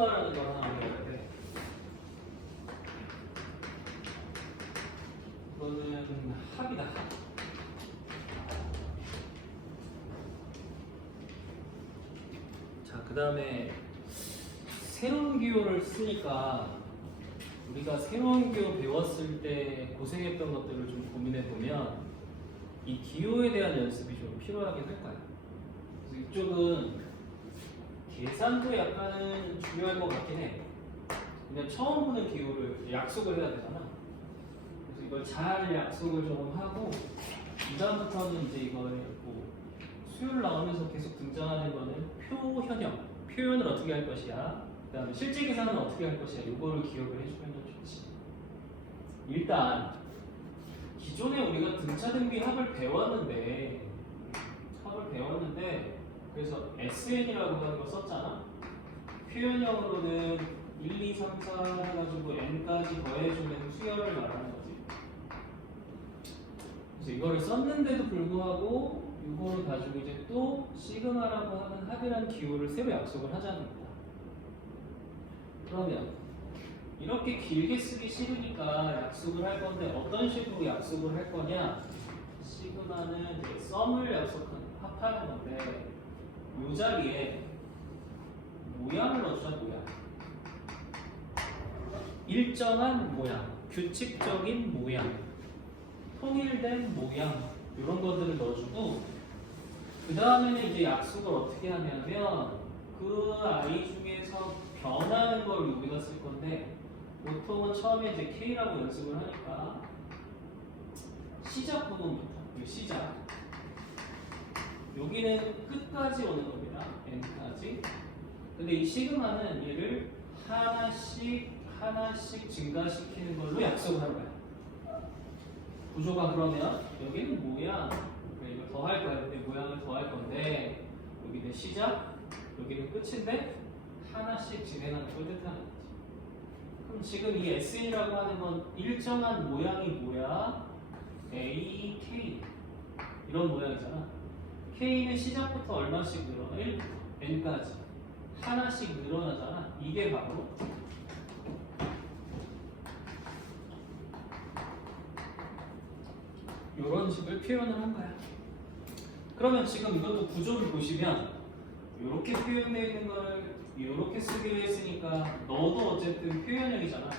시그마라는 걸 하나 알아야 돼. 이거는 합이다. 합. 자, 그 다음에 새로운 기호를 쓰니까 우리가 새로운 기호 배웠을 때 고생했던 것들을 좀 고민해 보면 이 기호에 대한 연습이 좀 필요하긴 할 거야. 그래서 이쪽은 계산도 약간은 중요할 것 같긴 해. 그냥 처음 보는 기호를 약속을 해야 되잖아. 그래서 이걸 잘 약속을 좀 하고 이 다음부터는 이제 이거를 뭐 수요일 나오면서 계속 등장하는 거는 표현형, 표현을 어떻게 할 것이야. 그 다음에 실제 계산은 어떻게 할 것이야. 이거를 기억을 해주면 좋지. 일단 기존에 우리가 등차 등비 합을 배웠는데 그래서 SN이라고 하는 거 썼잖아. 표현형으로는 1, 2, 3, 4 해가지고 n까지 더해주면 수열을 말하는 거지. 그래서 이거를 썼는데도 불구하고 이거를 가지고 이제 또 시그마라고 하는 합이라는 기호를 새로 약속을 하자는 거야. 그러면 이렇게 길게 쓰기 싫으니까 약속을 할 건데 어떤 식으로 약속을 할 거냐? 시그마는 이제 썸을 합하는 건데 이 자리에 모양을 넣어주자. 모양. 일정한 모양, 규칙적인 모양, 통일된 모양 이런 것들을 넣어주고 그 다음에는 이제 약속을 어떻게 하냐면 그 아이 중에서 변하는 걸 우리가 쓸 건데 보통은 처음에 이제 K라고 연습을 하니까 시작 부분부터 시작 여기는 끝까지 오는 겁니다. n까지. 근데 이 시그마는 얘를 하나씩 증가시키는 걸로 약속을 한 거야. 구조가 그러면 여기는 모양 이거 더 할 거야. 근데 모양을 더 할 건데 여기는 시작 여기는 끝인데 하나씩 진행하는 걸 뜻하는 거지. 그럼 지금 이 SN이라고 하는 건 일정한 모양이 뭐야? A, K 이런 모양이잖아. K는 시작부터 얼마씩 늘어나? 1부터 N까지 하나씩 늘어나잖아. 이게 바로 이런 식을 표현을 한 거야. 그러면 지금 이것도 구조를 보시면 이렇게 표현되어 있는 걸 이렇게 쓰기로 했으니까 너도 어쨌든 표현형이잖아.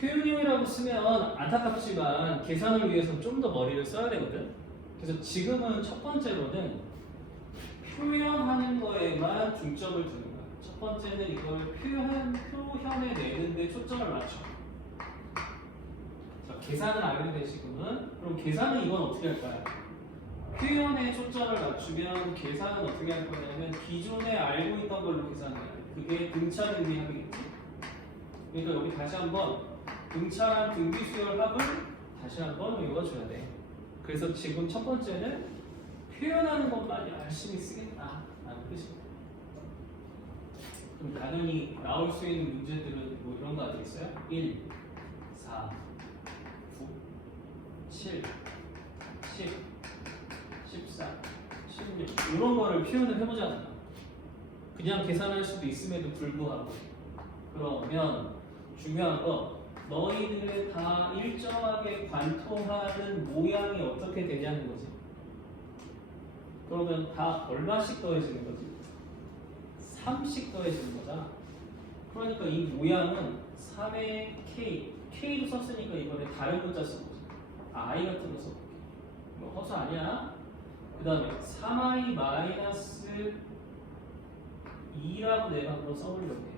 표현형이라고 쓰면 안타깝지만 계산을 위해서 좀 더 머리를 써야 되거든. 그래서 지금은 첫 번째로는 표현하는 거에만 중점을 두는 거야. 첫 번째는 이걸 표현에 내는데 초점을 맞춰. 자, 계산을 알는데 지금은 그럼 계산은 이건 어떻게 할까요? 표현에 초점을 맞추면 계산은 어떻게 할 거냐면 기존에 알고 있던 걸로 계산해야 돼. 그게 등차 등비 합이겠지. 그러니까 여기 다시 한번 등차랑 등비 수열 합을 다시 한번 외워줘야 돼. 그래서 지금 첫 번째는 표현하는 것만 열심히 쓰겠다라는 뜻입니다. 그럼 당연히 나올 수 있는 문제들은 뭐 이런 거 아니겠어요? 1, 4, 9, 7, 10, 14, 16 이런 거를 표현을 해보잖아요. 그냥 계산할 수도 있음에도 불구하고 그러면 중요한 거 너희들의 다 일정하게 관통하는 모양이 어떻게 되냐는 거지. 그러면 다 얼마씩 더해지는 거지? 3씩 더해지는 거잖아. 그러니까 이 모양은 3의 K K로 썼으니까 이번에 다른 문자 써보자. I 같은 거 써볼게. 이거 허수 아니야? 그 다음에 3i 마이너스 2라고 내가 한번 써보려고 해.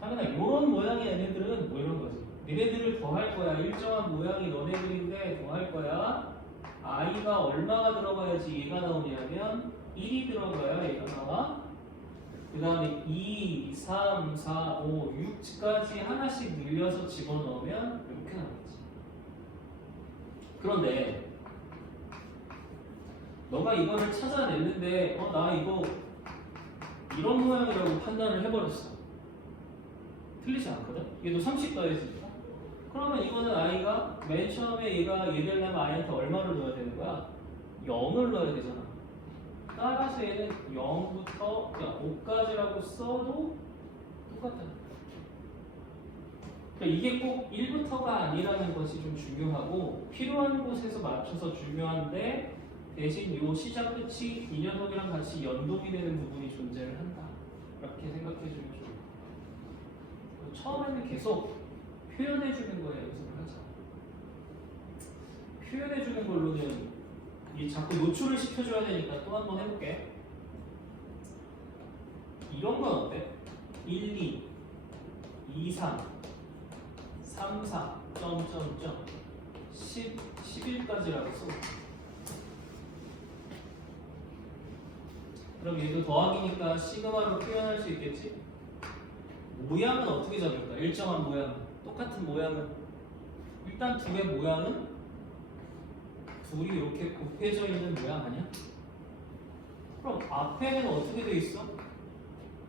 당연히 이런 모양의 얘네들은 뭐 이런 거지. 니네들을 더 할 거야. 일정한 모양이 너네들인데 더 할 거야. i가 얼마가 들어가야지 얘가 나오냐면 1이 들어가야 얘가 나와. 그 다음에 2, 3, 4, 5, 6까지 하나씩 늘려서 집어넣으면 이렇게 나오겠지. 그런데 너가 이거를 찾아냈는데 나 이거 이런 모양이라고 판단을 해버렸어. 틀리지 않거든? 얘도 30 더해지니까. 그러면 이거는 i가 맨 처음에 얘가 되려면 i한테 얼마를 넣어야 되는 거야? 0을 넣어야 되잖아. 따라서 얘는 0부터 5까지라고 써도 똑같다. 그러니까 이게 꼭 1부터가 아니라는 것이 좀 중요하고 필요한 곳에서 맞춰서 중요한데 대신 이 시작 끝이 이 녀석이랑 같이 연동이 되는 부분이 존재를 한다. 이렇게 생각해 주면 좋을 것 같아요. 처음에는 계속 표현해 주는 거에 연습을 하자. 표현해 주는 걸로는 이 자꾸 노출을 시켜줘야 되니까 또 한 번 해볼게. 이런 건 어때? 1, 2, 2, 3, 3, 4, 점점점 10, 11까지라고 써. 그럼 얘도 더하기니까 시그마로 표현할 수 있겠지? 모양은 어떻게 잡을까? 일정한 모양, 똑같은 모양은 일단 두 개 모양은 둘이 이렇게 곱해져 있는 모양 아니야? 그럼 앞에는 어떻게 돼 있어?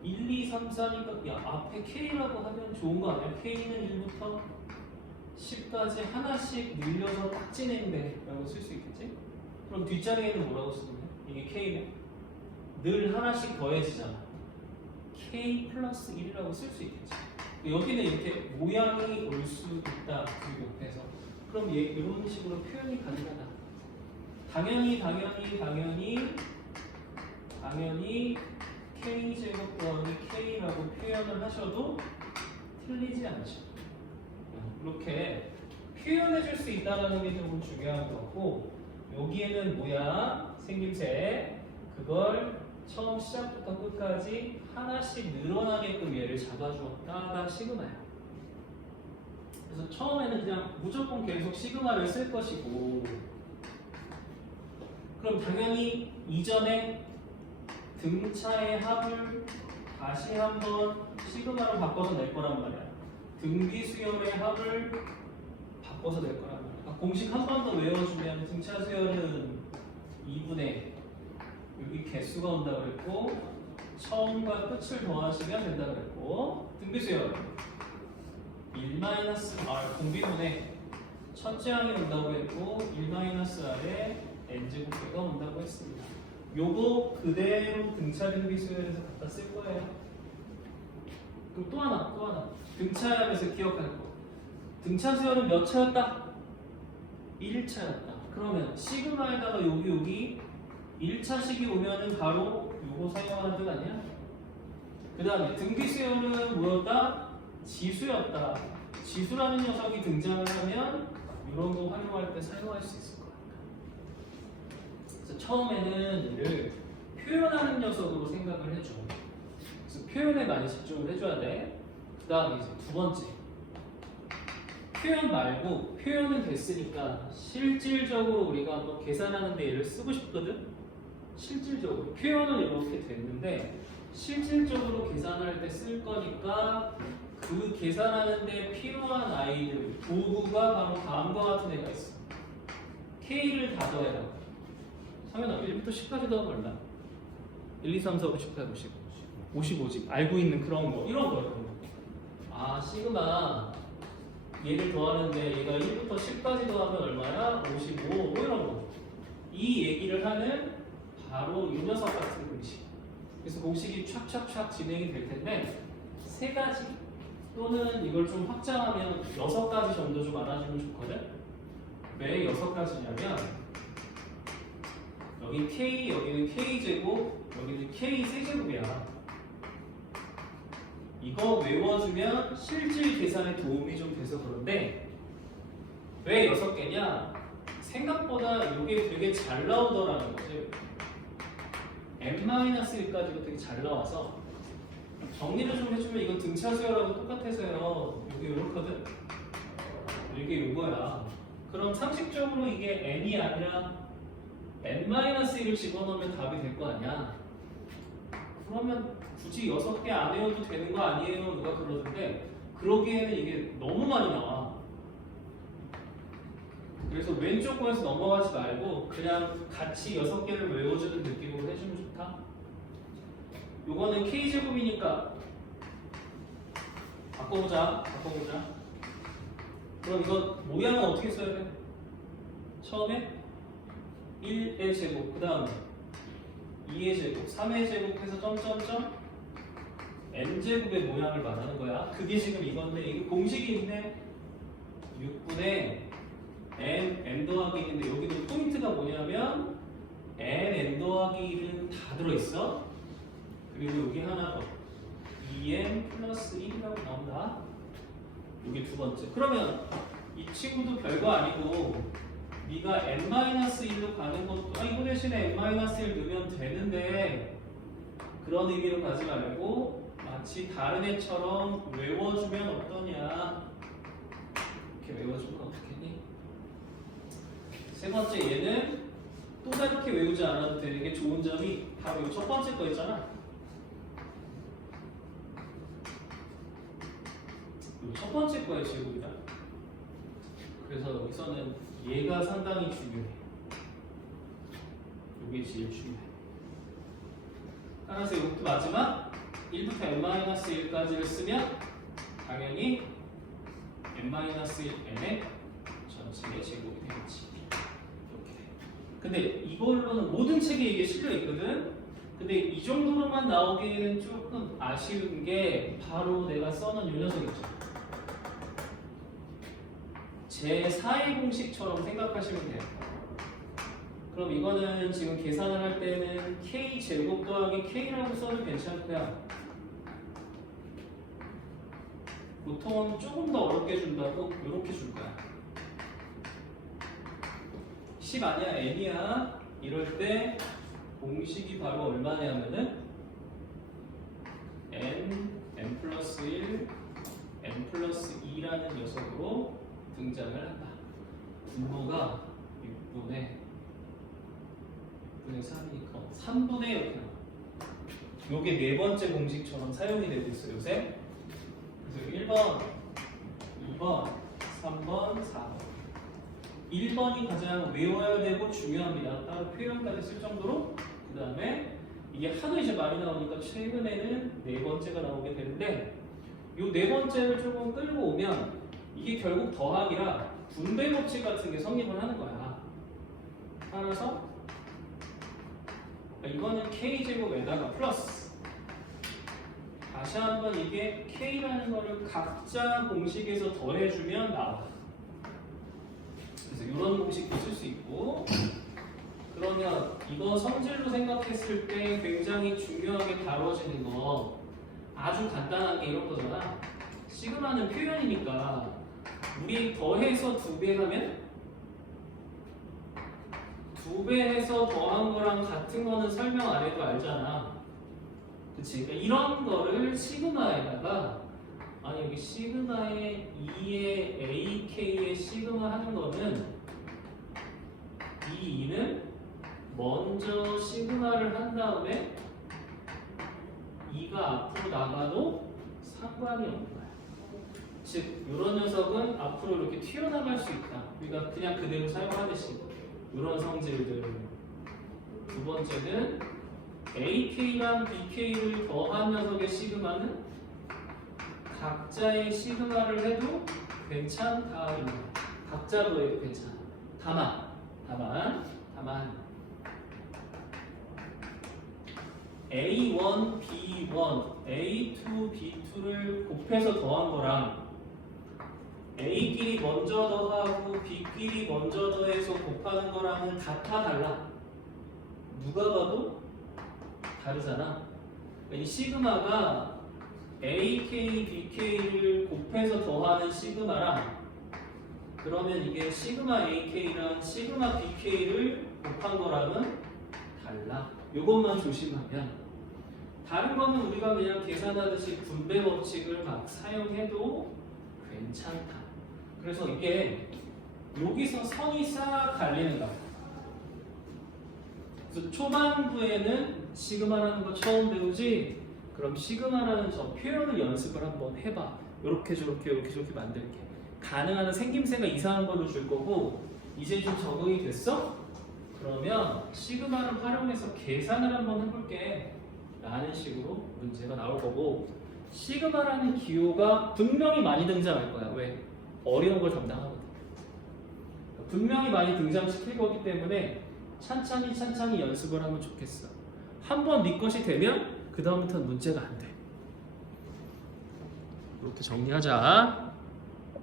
1, 2, 3, 4니까 야 앞에 K라고 하면 좋은 거 아니야? K는 1부터 10까지 하나씩 늘려서 딱 지내는데 라고 쓸 수 있겠지? 그럼 뒷자리에는 뭐라고 쓰냐? 이게 K네? 늘 하나씩 더해지잖아. K 플러스 1이라고 쓸 수 있겠지. 여기는 이렇게 모양이 올 수 있다. 그 옆에서. 그럼 얘 이런 식으로 표현이 가능하다. 당연히 K제곱 더하기 K라고 표현을 하셔도 틀리지 않죠. 이렇게 표현해 줄 수 있다는 게 조금 중요한 것 같고 여기에는 뭐야? 생김새 그걸 처음 시작부터 끝까지 하나씩 늘어나게끔 얘를 잡아주었다가 시그마야. 그래서 처음에는 그냥 무조건 계속 시그마를 쓸 것이고 그럼 당연히 이전에 등차의 합을 다시 한번 시그마로 바꿔서 낼 거란 말이야. 등비수열의 합을 바꿔서 낼 거란 말이야. 그러니까 공식 한 번 더 외워주면 등차 수열은 2분의 여기 개수가 온다 그랬고 처음과 끝을 더하시면 된다 그랬고 등비수열 1-r 공비분의 첫째 항이 온다고 했고 1-r에 n제곱배가 온다고 했습니다. 요거 그대로 등차 등비수열에서 갖다 쓸 거예요. 그럼 또 하나 등차하면서 기억할 거. 등차 수열은 몇 차였다? 1차였다. 그러면 시그마에다가 여기 1차식이 오면은 바로 요거 사용하는 뜻 아니야? 그 다음에 등비수열은 뭐였다? 지수였다. 지수라는 녀석이 등장을 하면 이런 거 활용할 때 사용할 수 있을 것 같다. 그래서 처음에는 얘를 표현하는 녀석으로 생각을 해줘. 그래서 표현에 많이 집중을 해줘야 돼. 그 다음에 이제 두 번째. 표현 말고 표현은 됐으니까 실질적으로 우리가 한번 계산하는데 얘를 쓰고 싶거든? 실질적으로. 표현은 이렇게 됐는데 실질적으로 계산할 때 쓸 거니까 그 계산하는데 필요한 아이들 도구가 바로 다음과 같은 애가 있어. K를 다 더해라. 성현아 1부터 10까지 더하면 1, 2, 3, 4, 5, 6, 7, 8, 9, 10 55집 알고 있는 그런 거 이런 거예요. 아 시그마 얘를 더하는데 얘가 1부터 10까지 더하면 얼마야? 55 뭐 이런 거. 이 얘기를 하는 바로 이 녀석 같은 공식. 그래서 공식이 촥촥촥 진행이 될 텐데 세 가지 또는 이걸 좀 확장하면 6가지 정도 좀 알아주면 좋거든. 왜 6가지냐면 여기 K, 여기는 K제곱, 여기는 K 세제곱이야. 이거 외워주면 실질 계산에 도움이 좀 돼서 그런데 왜 6개냐? 생각보다 이게 되게 잘 나오더라는 거지. n-1까지도 되게 잘 나와서 정리를 좀 해주면 이건 등차 수열하고 똑같아서요. 여기 이렇거든? 이게 요거야. 그럼 상식적으로 이게 n이 아니라 n-1을 집어넣으면 답이 될 거 아니야. 그러면 굳이 6개 안 외워도 되는 거 아니에요? 누가 그러던데 그러기에는 이게 너무 많이 나와. 그래서 왼쪽 거에서 넘어가지 말고 그냥 같이 6개를 외워주는 느낌으로 해주면 좋다. 요거는 K제곱이니까 바꿔보자. 그럼 이거 모양은 어떻게 써야 돼? 처음에 1의 제곱, 그 다음에 2의 제곱, 3의 제곱해서 점점점 n제곱의 모양을 말하는 거야. 그게 지금 이건데 이게 공식이 있네. 6분의 n 더하기 1인데 여기도 포인트가 뭐냐면 n 더하기 1은 다 들어있어. 그리고 여기 하나 더 2n 플러스 1이라고 나온다. 여기 두 번째. 그러면 이 친구도 별거 아니고 네가 n-1로 가는 것도 이거 대신에 n-1 넣으면 되는데 그런 의미로 가지 말고 마치 다른 애처럼 외워주면 어떠냐. 이렇게 외워주면 어떻겠니? 세 번째 얘는 또 다르게 외우지 않아도 되는 게 좋은 점이 바로 이 첫 번째 거 있잖아. 이 첫 번째 거의 제곱이다. 그래서 여기서는 얘가 상당히 중요해. 이게 제일 중요해. 따라서 이것도 마지막 1부터 n-1까지를 쓰면 당연히 n-1n의 전체의 제곱이 되겠지. 이렇게. 근데 이걸로는 모든 책에 이게 실려 있거든. 근데 이 정도로만 나오기에는 조금 아쉬운 게 바로 내가 써놓은 이 녀석 있죠. 제4의 공식처럼 생각하시면 돼요. 그럼 이거는 지금 계산을 할 때는 k 제곱 더하기 k라고 써도 괜찮고요. 보통은 조금 더 어렵게 준다고 이렇게 줄 거야. 10 아니야 n이야. 이럴 때 공식이 바로 얼마냐면은 n 플러스 1, n 플러스 2라는 녀석으로 등장을 한다. 분모가 6분의 3이니까 3분의 이렇게 나와. 요게 네 번째 공식처럼 사용이 되고 있어요 요새. 그래서 1번, 2번, 3번, 4번 1번이 가장 외워야 되고 중요합니다. 따로 표현까지 쓸 정도로. 그 다음에 이게 하도 이제 많이 나오니까 최근에는 네 번째가 나오게 되는데 요 네 번째를 조금 끌고 오면 이게 결국 더하기라 분배 법칙 같은 게 성립을 하는 거야. 따라서 이거는 k제곱에다가 플러스 다시 한번 이게 k라는 거를 각자 공식에서 더해주면 나와. 그래서 이런 공식도 쓸 수 있고. 그러면 이거 성질로 생각했을 때 굉장히 중요하게 다뤄지는 거 아주 간단한 게 이런 거잖아. 시그마는 표현이니까 우리 더해서 2배 하면 2배 해서 더한 거랑 같은 거는 설명 안 해도 알잖아. 그치? 그러니까 이런 거를 시그마에다가 아니 여기 시그마의 2의 ak의 시그마 하는 거는 이 2는 먼저 시그마를 한 다음에 2가 앞으로 나가도 상관이 없는 거야. 즉 이런 녀석은 앞으로 이렇게 튀어나갈 수 있다. 우리가 그냥 그대로 사용하듯이 이런 성질들. 두 번째는 ak랑 bk를 더한 녀석의 시그마는 각자의 시그마를 해도 괜찮다. 각자로 해도 괜찮아. 다만 A1, B1, A2, B2를 곱해서 더한 거랑 A끼리 먼저 더하고 B끼리 먼저 더해서 곱하는 거랑은 같아 달라? 누가 봐도 다르잖아. 이 시그마가 AK, BK를 곱해서 더하는 시그마랑 그러면 이게 시그마 AK랑 시그마 BK를 곱한 거랑은 달라. 요것만 조심하면 다른 거는 우리가 그냥 계산하듯이 분배 법칙을 막 사용해도 괜찮다. 그래서 이게 여기서 선이 싹 갈리는 거야. 그래서 초반부에는 시그마라는 거 처음 배우지? 그럼 시그마라는 저 표현을 연습을 한번 해봐. 요렇게 저렇게 만들게. 가능한 한 생김새가 이상한 걸로 줄 거고 이제 좀 적응이 됐어? 그러면 시그마를 활용해서 계산을 한번 해볼게 라는 식으로 문제가 나올 거고 시그마라는 기호가 분명히 많이 등장할 거야. 왜? 어려운 걸 담당하거든. 분명히 많이 등장시킬 거기 때문에 찬찬히 연습을 하면 좋겠어. 한 번 네 것이 되면 그 다음부터는 문제가 안 돼. 이렇게 정리하자.